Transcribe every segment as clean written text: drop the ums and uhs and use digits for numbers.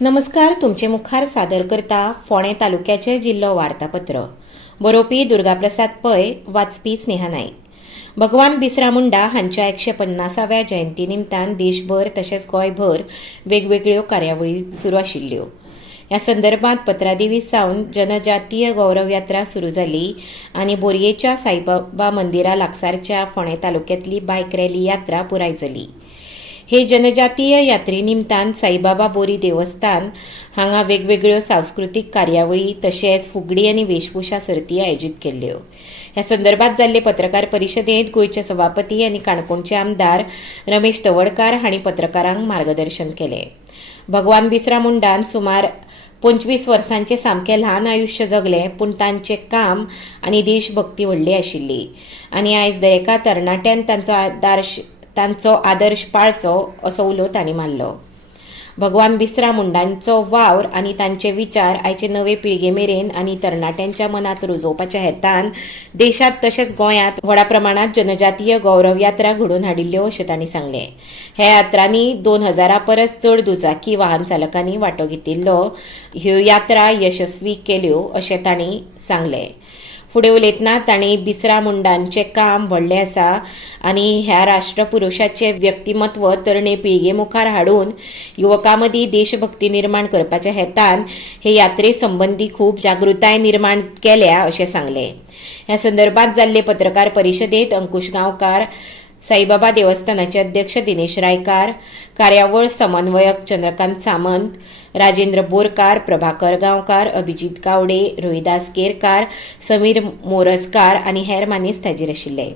नमस्कार, तुमचे मुखार सादर करता फोंडे तालुक्याचे जिल्लो वार्तापत्र। बरोवपी दुर्गाप्रसाद पै, वाचपी स्नेहा नाईक। भगवान बिरसा मुंडा हांच्या 150व्या जयंती निमतान देशभर तशेंच गोंयभर वेगवेगळ्यो कार्यावळी सुरू आशिल्ल्यो। ह्या संदर्भात पत्रादेवी सावन जनजातीय गौरव यात्रा सुरू जाली आनी बोरयेच्या साईबाबा मंदिरा लागसारच्या फोंडे तालुक्यांतली बायक रॅली यात्रा पुराय जाली। हे जनजातीय यात्रे निमतान साईबाबा बोरी देवस्थान हांगा वेगवेगळ्यो सांस्कृतीक कार्यावळी तशेंच फुगडी आनी वेशभूषा सर्ती आयोजीत केल्ल्यो। ह्या संदर्भात जाल्ले पत्रकार परिशदेंत गोंयचे सभापती आनी काणकोणचे आमदार रमेश तवडकार हांणी पत्रकारांक मार्गदर्शन केलें। भगवान बिरसा मुंडान सुमार 25 वर्सांचे सामकें ल्हान आयुश्य जगलें, पूण तांचें काम आनी देशभक्ती व्हडली आशिल्ली आनी आयज दरेका तरणाट्यान तांचो आदर्श पाळचो असो उलो तांणी मारलो। भगवान बिरसा मुंडांचो वावर आनी तांचे विचार आयचे नवे पिळगे मेरेन आनी तरणाट्यांच्या मनात रुजोवपाच्या हेतान देशांत तशेंच गोंयांत व्हडा प्रमाणात जनजातीय गौरव यात्रा घडोवन हाडिल्ल्यो अशें तांणी सांगलें। ह्या यात्रांनी 2000 परस चड दुचाकी वाहन चालकांनी वांटो घेतिल्लो ह्यो यात्रा यशस्वी केल्यो अशें तांणी सांगलें। फुडें उलयतना तांणी बिरसा मुंडांचें काम व्हडलें आसा आनी ह्या राष्ट्रपुरुशाचें व्यक्तिमत्व तरणे पिळगे मुखार हाडून युवकां मदीं देशभक्ती निर्माण करपाच्या हेतान हे यात्रे संबंदी खूब जागृताय निर्माण केल्या अशें सांगलें। ह्या संदर्भात जाल्ले पत्रकार परिशदेंत अंकुश गांवकार, साईबाबा देवस्थानाचे अध्यक्ष दिनेश रायकार, कार्यावळ समन्वयक चंद्रकांत सामंत, राजेंद्र बोरकार, प्रभाकर गांवकार, अभिजीत गावडे, रोहिदास केरकार, समीर मोरजकार आनी हेर मानेस्त हाजीर आशिल्ले।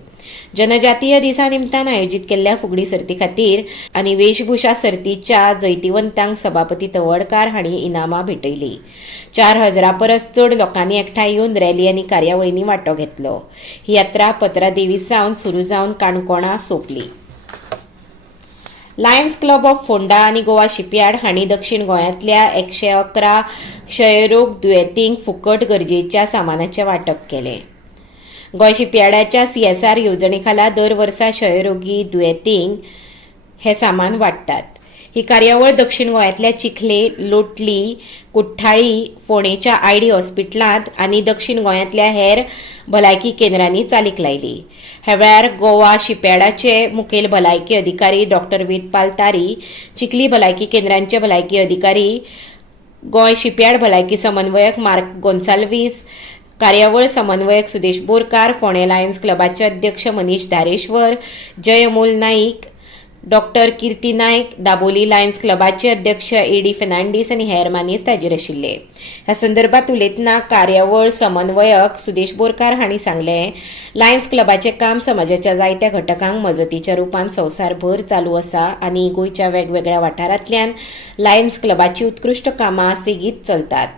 जनजातीय दिसा निमतान आयोजीत केल्ल्या फुगडी सर्ती खातीर आनी वेशभूषा सर्तीच्या जैतिवंतांक सभापती तवडकार हांणी इनामां भेटयलीं। 4000 परस चड लोकांनी एकठांय येवन रॅली आनी कार्यावळींनी वांटो घेतलो। ही यात्रा पत्रादेवी सावन सुरू जावन काणकोणा सोंपली। लायन्स क्लब ऑफ फोंडा आनी गोवा शिपयार्ड हांणी दक्षिण गोंयांतल्या 111 क्षयरोग दुयेंतींक फुकट गरजेच्या सामानाचें वांटप केलें। गोंय शिपयार्डाच्या CSR येवजणे खाला दर वर्सा क्षयरोगी दुयेंतींक हें सामान वांट्टात। ही कार्यावळ दक्षिण गोंयांतल्या चिखले, लोटली, कुठ्ठाळी, फोंडेच्या ID हॉस्पिटलांत आनी दक्षिण गोंयांतल्या हेर भलायकी केंद्रांनी चालीक लायली। ह्या वेळार गोवा शिपयार्डाचे मुखेल भलायकी अधिकारी डॉ. वेदपाल तारी, चिखली भलायकी केंद्रांचे भलायकी अधिकारी, गोंय शिपयार्ड भलायकी समन्वयक मार्क गोन्साल्वीस, कार्यावळ समन्वयक सुदेश बोरकार, फोंडे लायन्स क्लबाचे अध्यक्ष मनीश धारेश्वर, जय अमोल नाईक, डॉ. कीर्ती नायक, दाबोली लायन्स क्लबाचे अध्यक्ष AD फेर्नांडीस आनी हेर मानेस्त हाजीर आशिल्ले। ह्या संदर्भात उलयतना कार्यावळ समन्वयक सुदेश बोरकार हांणी सांगलें, लायन्स क्लबाचें काम समाजाच्या जायत्या घटकांक मजतीच्या रुपान संवसारभर चालू आसा आनी गोंयच्या वेगवेगळ्या वाठारांतल्यान लायन्स क्लबाची उत्कृश्ट कामां सेगीत चलतात।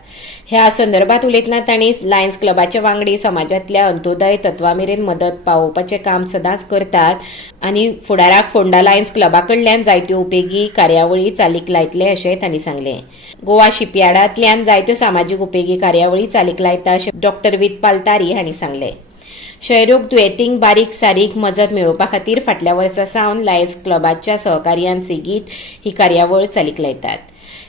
ह्या संदर्भात उलयतना तांणी लायन्स क्लबाचे वांगडी समाजांतल्या अंत्योदय तत्वा मेरेन मदत पावोवपाचें काम सदांच करतात आनी फुडाराक फोंडा लायन्स क्लबा कडल्यान जायत्यो उपेगी कार्यावळी चालीक लायतले अशें तांणी सांगलें। गोवा शिपयार्डांतल्यान जायत्यो सामाजीक उपेगी कार्यावळी चालीक लायता अशें डॉ. वेदपाल तारी हांणी सांगलें। क्षयरोग दुयेंतींक बारीक सारीक मजत मेळोवपा खातीर फाटल्या वर्सा सावन लायन्स क्लबाच्या सहकार्यान सेगीत ही कार्यावळ चालीक लायतात।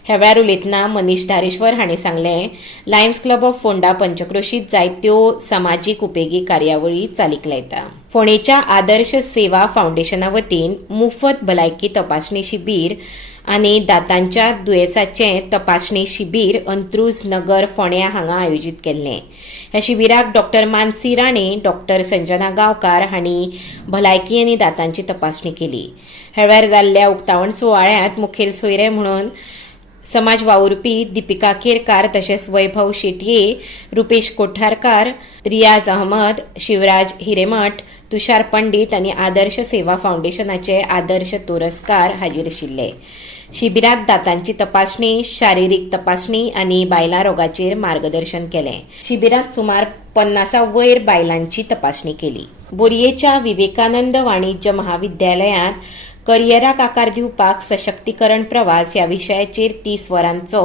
ह्या वेळार उलयतना मनीश धारेश्वर हांणी सांगलें, लायन्स क्लब ऑफ फोंडा पंचक्रोशीत जायत्यो सामाजीक उपेगी कार्यावळी चालीक लायता। फोंडेच्या आदर्श सेवा फाउंडेशना वतीन मुफत भलायकी तपासणी शिबीर आनी दांतांच्या दुयेंसाचें तपासणी शिबीर अंत्रुज नगर फोंड्या हांगा आयोजीत केल्लें। ह्या शिबिराक डॉ. मानसी राणे, डॉ. संजना गांवकार हांणी भलायकी आनी दांतांची तपासणी केली। ह्या वेळार जाल्ल्या उक्तावण सुवाळ्यांत मुखेल सोयरे म्हणून समाज वावुरपी दीपिका केरकार तशेंच वैभव शेटये, रुपेश कोठारकार, रियाज अहमद, शिवराज हिरेमठ, तुषार पंडीत आनी आदर्श सेवा फाउंडेशनाचे आदर्श तोरसकार हाजीर आशिल्ले। शिबिरांत दांतांची तपासणी, शारिरीक तपासणी आनी बायलां रोगाचेर मार्गदर्शन केलें। शिबिरांत सुमार 50 वयर बायलांची तपासणी केली। बोरयेच्या विवेकानंद वाणिज्य महाविद्यालयांत करियराक आकार दिवपाक सशक्तीकरण प्रवास ह्या विशयाचेर 30 वरांचो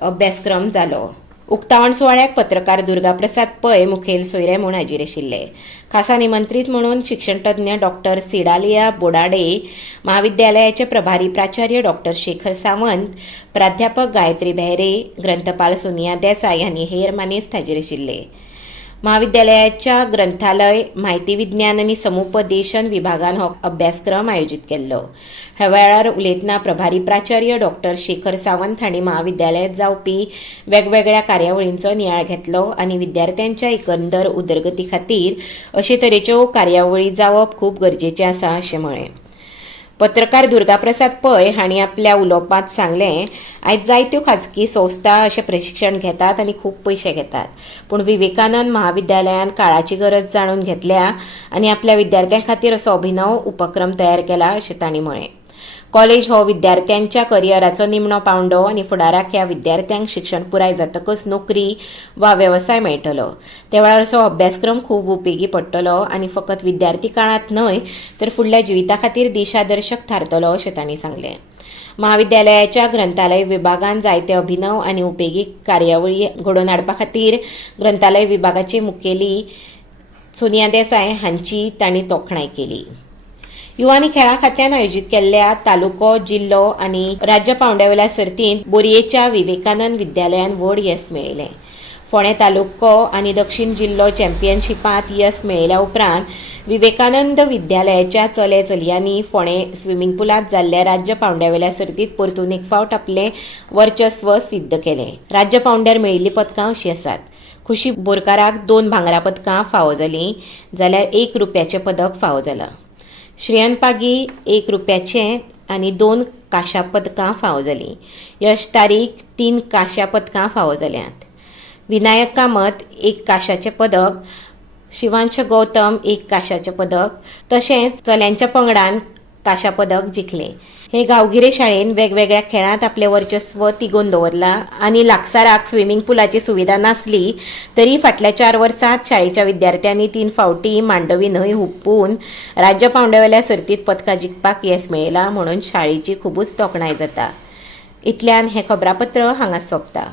अभ्यासक्रम जालो। उक्तावण सुवाळ्याक पत्रकार दुर्गाप्रसाद पै मुखेल सोयरे म्हूण हाजीर आशिल्ले. खासा निमंत्रीत म्हणून शिक्षणतज्ञ डॉक्टर सिडालिया बोडाडे, महाविद्यालयाचे प्रभारी प्राचार्य डॉक्टर शेखर सावंत, प्राध्यापक गायत्री बेहरे, ग्रंथपाल सोनिया देसाई आनी हेर मानेस्त हाजीर आशिल्ले. महाविद्यालयाच्या ग्रंथालय, म्हायती विज्ञान आनी समुपदेशन विभागान हो अभ्यासक्रम आयोजीत केल्लो. ह्या वेळार उलयतना प्रभारी प्राचार्य डॉक्टर शेखर सावंत हांणी महाविद्यालयांत जावपी वेगवेगळ्या कार्यावळींचो नियाळ घेतलो आनी विद्यार्थ्यांच्या एकंदर उदरगती खातीर अशे तरेच्यो कार्यावळी जावप खूब गरजेचें आसा अशें म्हळें. पत्रकार दुर्गाप्रसाद पै हांणी आपल्या उलोवपांत सांगलें, आयज जायत्यो खाजगी संस्था अशें प्रशिक्षण घेतात आनी खूब पयशे घेतात, पूण विवेकानंद महाविद्यालयान काळाची गरज जाणून घेतल्या आनी आपल्या विद्यार्थ्यां खातीर असो अभिनव उपक्रम तयार केला अशें तांणी म्हळें. कॉलेज हो विद्यार्थ्यांच्या करियराचो निमणो पावंडो आनी फुडाराक ह्या विद्यार्थ्यांक शिक्षण पुराय जातकच नोकरी वा वेवसाय मेळटलो. त्या वेळार असो अभ्यासक्रम खूब उपेगी पडटलो आनी फकत विद्यार्थी काळांत न्हय तर फुडल्या जिविता खातीर दिशादर्शक थारतलो अशें तांणी सांगलें. महाविद्यालयाच्या ग्रंथालय विभागान जायते अभिनव आनी उपेगी कार्यावळी घडोवन हाडपा खातीर ग्रंथालय विभागाची मुखेली सोनिया देसाई हांची तांणी तोखणाय केली. युवा आनी खेळां खात्यान आयोजीत केल्ल्या तालुको, जिल्लो आनी राज्य पावंड्यावेल्या सर्तींत बोरयेच्या विवेकानंद विद्यालयान व्हड येस मेळयलें. फोंडें तालुको आनी दक्षिण जिल्लो चॅम्पियनशिपांत येस मेळयल्या उपरांत विवेकानंद विद्यालयाच्या चले चलयांनी फोंडें स्विमींग पुलांत जाल्ल्या राज्य पावंड्यावेल्या सर्तींत परतून एक फावट आपलें वर्चस्व सिद्ध केलें. राज्य पावंड्यार मेळिल्लीं पदकां अशीं आसात: खुशी बोरकाराक 2 भांगरा पदकां फावो जालीं, जाल्यार 1 रुप्याचें पदक फावो जालां. श्रेयन पागी 1 रुप्याचें आनी 2 कांशा पदकां फावो जालीं. यश तारीक 3 कांशा पदकां फावो जाल्यांत. विनायक कामत 1 कांशाचें पदक, शिवांश गौतम 1 कांशाचें पदक तशेंच चल्यांच्या पंगडान कांशा पदक जिखलें. हे गांवगिरे शाळेन वेगवेगळ्या खेळांत आपलें वर्चस्व तिगोवन दवरलां आनी लागसाराक स्विमींग पुलाची सुविधा नासली तरी फाटल्या 4 वर्सांत शाळेच्या विद्यार्थ्यांनी 3 फावटी मांडवी न्हंय हुपून राज्य पावंड्यावेल्या सर्तींत पदकां जिखपाक येस मेळयलां म्हणून शाळेची खुबूच तोखणाय जाता. इतल्यान हें खबरापत्र हांगा सोंपता.